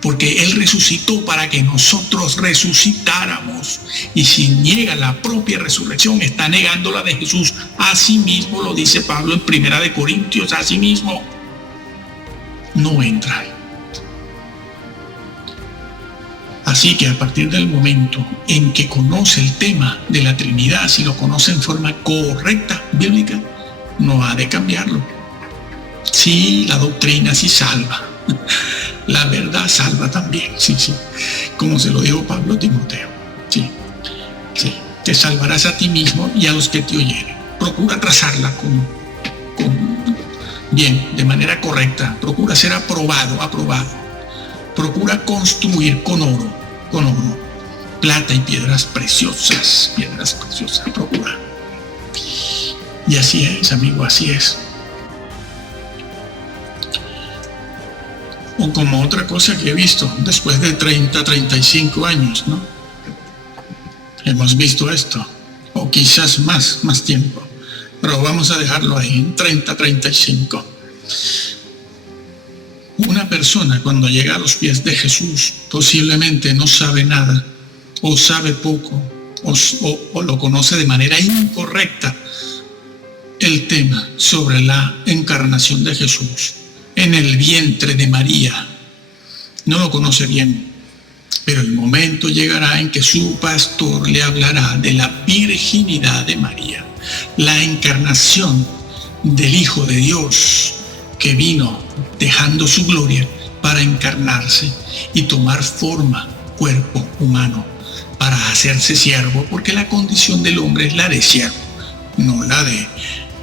Porque Él resucitó para que nosotros resucitáramos. Y si niega la propia resurrección, está negando la de Jesús. Así mismo lo dice Pablo en 1 Corintios, así mismo. No entra. Así que a partir del momento en que conoce el tema de la Trinidad, si lo conoce en forma correcta, bíblica, no ha de cambiarlo. Sí, la doctrina sí salva. La verdad salva también, sí. Como se lo dijo Pablo a Timoteo. Sí. Te salvarás a ti mismo y a los que te oyeren. Procura trazarla bien, de manera correcta. Procura ser aprobado. Procura construir con oro, plata y piedras preciosas, procura. Y así es, amigo, así es. O como otra cosa que he visto, después de 30, 35 años, ¿no? Hemos visto esto, o quizás más tiempo, pero vamos a dejarlo ahí, en 30, 35. Una persona cuando llega a los pies de Jesús posiblemente no sabe nada, o sabe poco, o lo conoce de manera incorrecta el tema sobre la encarnación de Jesús en el vientre de María. No lo conoce bien, pero el momento llegará en que su pastor le hablará de la virginidad de María, la encarnación del Hijo de Dios que vino dejando su gloria para encarnarse y tomar forma, cuerpo humano, para hacerse siervo, porque la condición del hombre es la de siervo, no la de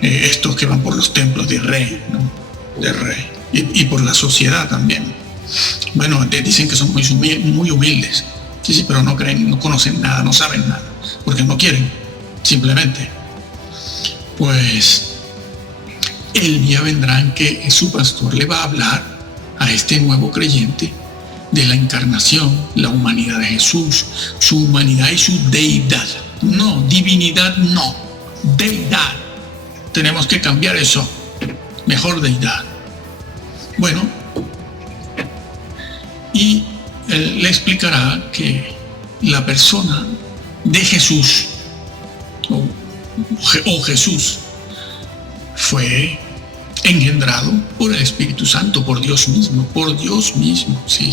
estos que van por los templos de rey, ¿no? De rey, y por la sociedad también. Bueno, dicen que son muy humildes, sí, pero no creen, no conocen nada, no saben nada, porque no quieren, simplemente. Pues el día vendrá en que su pastor le va a hablar a este nuevo creyente de la encarnación, la humanidad de Jesús, su humanidad y su deidad. No, divinidad no, deidad. Tenemos que cambiar eso, mejor deidad. Bueno, y él le explicará que la persona de Jesús, o Jesús, fue engendrado por el Espíritu Santo, por Dios mismo, sí,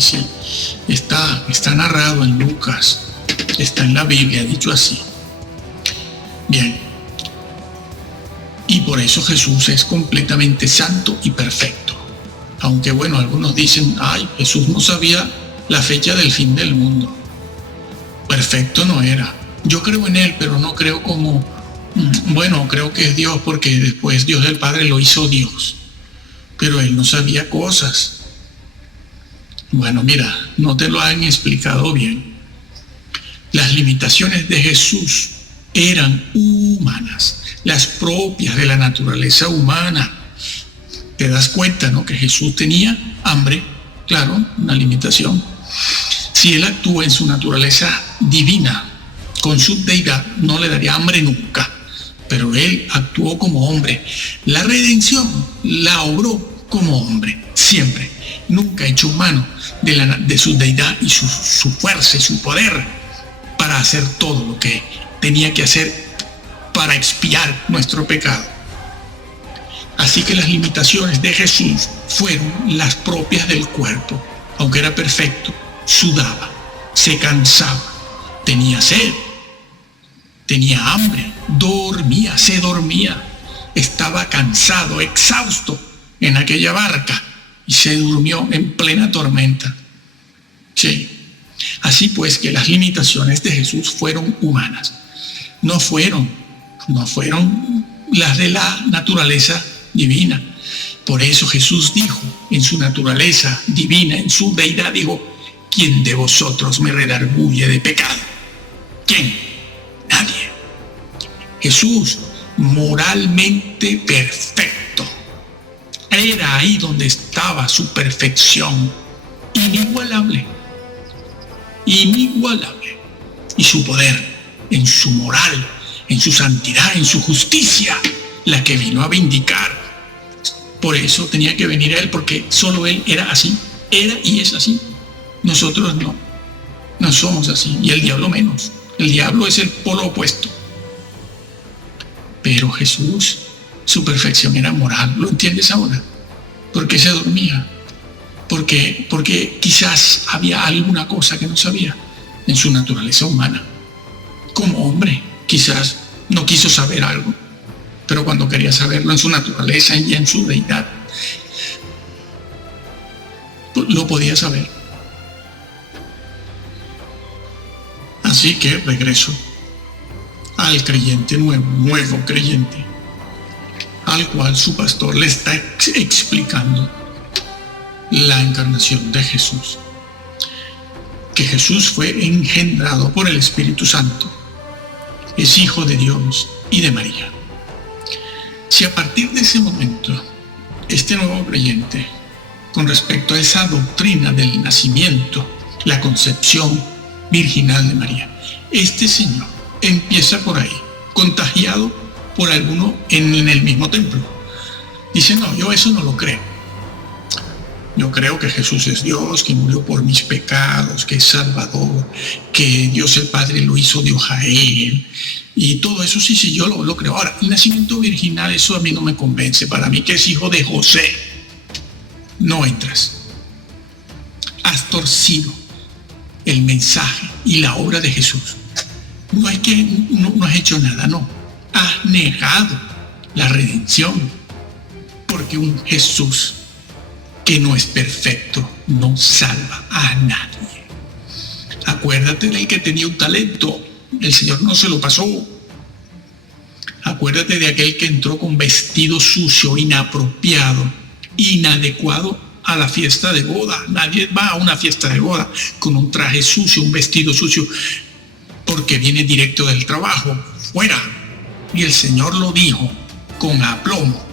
está narrado en Lucas, está en la Biblia, dicho así. Bien, y por eso Jesús es completamente santo y perfecto, aunque bueno, algunos dicen, Jesús no sabía la fecha del fin del mundo. Perfecto no era. Yo creo en él, pero no creo como creo que es Dios porque después Dios el Padre lo hizo Dios. Pero él no sabía cosas. Bueno, mira, no te lo han explicado bien. Las limitaciones de Jesús eran humanas, las propias de la naturaleza humana. Te das cuenta, ¿no? Que Jesús tenía hambre, claro, una limitación. Si él actúa en su naturaleza divina, con su deidad, no le daría hambre nunca. Pero él actuó como hombre. La redención la obró como hombre, siempre. Nunca echó mano de su deidad y su fuerza y su poder para hacer todo lo que tenía que hacer para expiar nuestro pecado. Así que las limitaciones de Jesús fueron las propias del cuerpo. Aunque era perfecto, sudaba, se cansaba, tenía sed, tenía hambre, se dormía, estaba cansado, exhausto en aquella barca y se durmió en plena tormenta. Sí. Así pues que las limitaciones de Jesús fueron humanas, no fueron las de la naturaleza divina. Por eso Jesús dijo en su naturaleza divina, en su deidad, dijo, ¿quién de vosotros me redarguye de pecado? ¿Quién? Nadie. Jesús, moralmente perfecto. Era ahí donde estaba su perfección, inigualable. Y su poder, en su moral, en su santidad, en su justicia, la que vino a vindicar. Por eso tenía que venir a él, porque solo él era así, era y es así. Nosotros no somos así, y el diablo menos. El diablo es el polo opuesto. Pero Jesús, su perfección era moral. ¿Lo entiendes ahora? ¿Por qué se dormía? Porque quizás había alguna cosa que no sabía en su naturaleza humana. Como hombre, quizás no quiso saber algo, pero cuando quería saberlo en su naturaleza y en su deidad, lo podía saber. Así que regreso al creyente nuevo creyente, al cual su pastor le está explicando la encarnación de Jesús. Que Jesús fue engendrado por el Espíritu Santo, es hijo de Dios y de María. Si a partir de ese momento, este nuevo creyente, con respecto a esa doctrina del nacimiento, la concepción virginal de María, este señor empieza por ahí, contagiado por alguno en el mismo templo, dice, no, yo eso no lo creo. Yo creo que Jesús es Dios, que murió por mis pecados, que es Salvador, que Dios el Padre lo hizo Dios a él. Y todo eso sí, yo lo creo. Ahora, el nacimiento virginal, eso a mí no me convence. Para mí que es hijo de José, no entras. Has torcido el mensaje y la obra de Jesús. No es que no has hecho nada, no. Has negado la redención. Porque un Jesús que no es perfecto no salva a nadie. Acuérdate del que tenía un talento. El Señor no se lo pasó. Acuérdate de aquel que entró con vestido sucio, inapropiado, inadecuado a la fiesta de boda. Nadie va a una fiesta de boda con un traje sucio, un vestido sucio, porque viene directo del trabajo. Fuera. Y el Señor lo dijo con aplomo: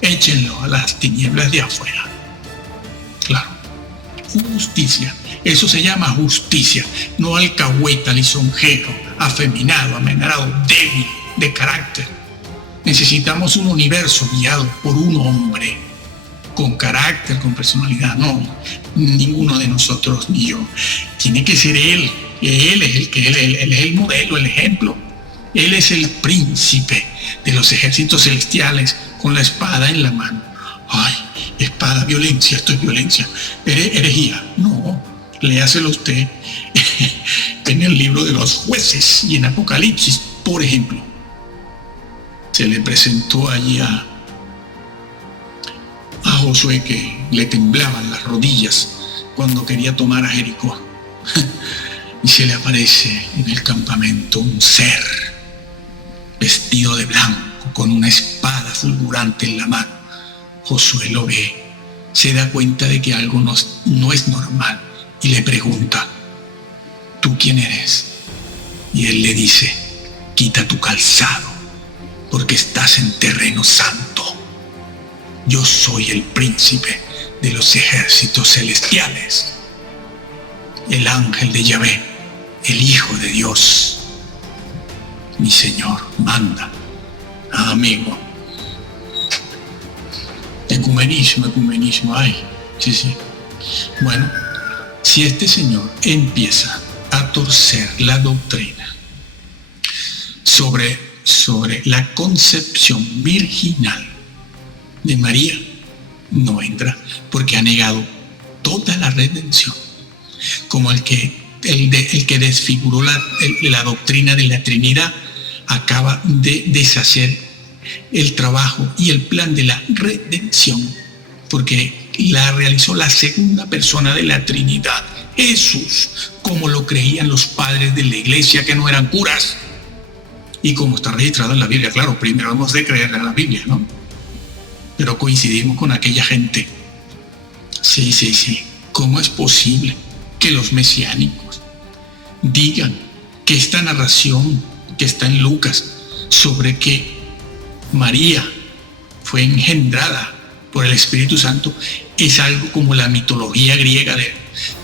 échenlo a las tinieblas de afuera. Claro. Justicia. Eso se llama justicia. No alcahueta, lisonjero, afeminado, amenazado, débil de carácter. Necesitamos un universo guiado por un hombre con carácter, con personalidad. No, ninguno de nosotros ni yo. Tiene que ser Él. Él es él es el modelo, el ejemplo. Él es el príncipe de los ejércitos celestiales con la espada en la mano. Ay, espada, violencia, esto es violencia. Herejía. No, léaselo usted en el libro de los jueces y en Apocalipsis, por ejemplo. Se le presentó allí a Josué que le temblaban las rodillas cuando quería tomar a Jericó. Y se le aparece en el campamento un ser vestido de blanco con una espada fulgurante en la mano. Josué lo ve, se da cuenta de que algo no es normal y le pregunta: ¿tú quién eres? Y él le dice: quita tu calzado, porque estás en terreno santo. Yo soy el príncipe de los ejércitos celestiales, el ángel de Yahvé, el Hijo de Dios. Mi Señor manda. Amigo. Ecumenismo, ay, sí. Bueno, si este señor empieza a torcer la doctrina sobre la concepción virginal de María, no entra, porque ha negado toda la redención, como el que desfiguró la doctrina de la Trinidad, acaba de deshacer el trabajo y el plan de la redención, porque la realizó la segunda persona de la Trinidad, Jesús, como lo creían los padres de la iglesia que no eran curas, y como está registrado en la Biblia. Claro, primero hemos de creer en la Biblia, ¿no? Pero coincidimos con aquella gente. Sí. ¿Cómo es posible que los mesiánicos digan que esta narración que está en Lucas sobre que María fue engendrada por el Espíritu Santo es algo como la mitología griega,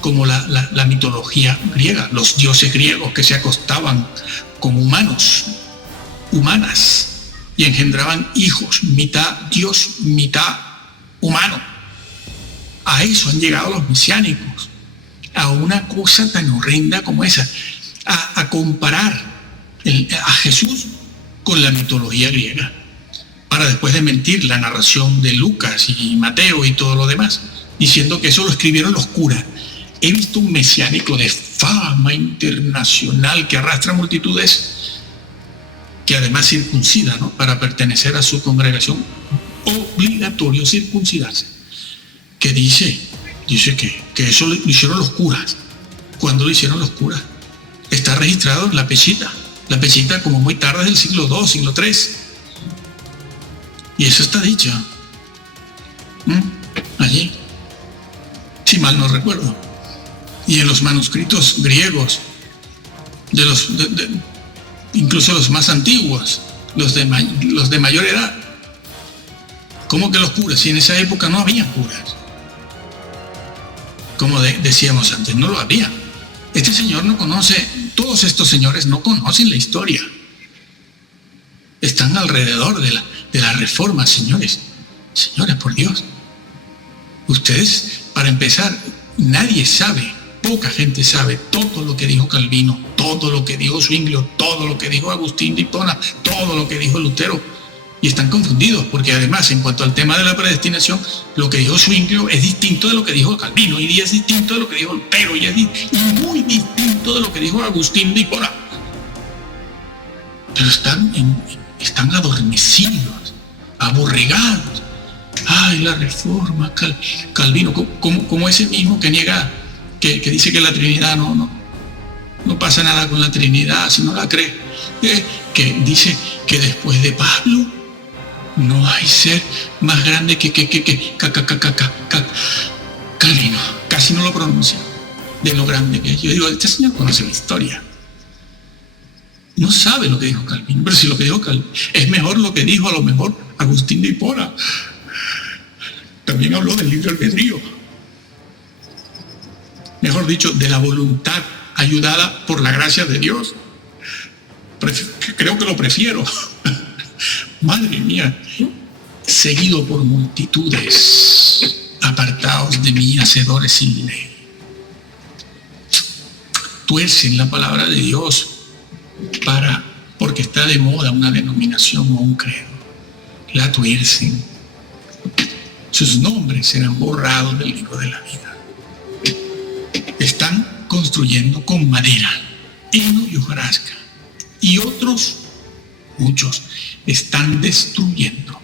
como la mitología griega, los dioses griegos que se acostaban como humanas, y engendraban hijos, mitad Dios, mitad humano? A eso han llegado los mesiánicos, a una cosa tan horrenda como esa, a comparar a Jesús con la mitología griega, para después de mentir la narración de Lucas y Mateo y todo lo demás, diciendo que eso lo escribieron los curas. He visto un mesiánico de fama internacional que arrastra multitudes, que además circuncida, ¿no? Para pertenecer a su congregación, obligatorio circuncidarse, que dice que eso lo hicieron los curas. ¿Cuándo lo hicieron los curas? Está registrado en la Peshitta como muy tarde del siglo II, siglo III. Y eso está dicho allí, si mal no recuerdo. Y en los manuscritos griegos, incluso los más antiguos, los de mayor edad. ¿Cómo que los curas? Si en esa época no había curas. Como decíamos antes, no lo había. Este señor no conoce, todos estos señores no conocen la historia. Están alrededor de la reforma, señores, por Dios. Ustedes, para empezar, nadie sabe, poca gente sabe todo lo que dijo Calvino, todo lo que dijo Zwinglio, todo lo que dijo Agustín de Hipona, todo lo que dijo Lutero. Y están confundidos, porque además, en cuanto al tema de la predestinación, lo que dijo Zwinglio es distinto de lo que dijo Calvino, y es distinto de lo que dijo Lutero, y muy distinto de lo que dijo Agustín de Hipona. Pero están adormecidos, aborregados. Ay, la reforma, Calvino, como ese mismo que niega, que dice que la Trinidad no pasa nada con la Trinidad si no la cree, que dice que después de Pablo no hay ser más grande que Calvino, casi no lo pronuncia, de lo grande que es. Yo digo, este señor conoce la historia, no sabe lo que dijo Calvino, pero si lo que dijo Calvino es mejor lo que dijo a lo mejor Agustín de Hipona. También habló del libre albedrío, mejor dicho, de la voluntad ayudada por la gracia de Dios. Creo que lo prefiero. Madre mía, seguido por multitudes, apartaos de mí, hacedores sin ley. Tuercen la palabra de Dios porque está de moda una denominación o un credo. La tuercen. Sus nombres serán borrados del libro de la vida. Están construyendo con madera, heno y hojarasca. Y otros, muchos, están destruyendo.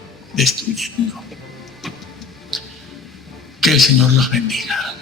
Que el Señor los bendiga.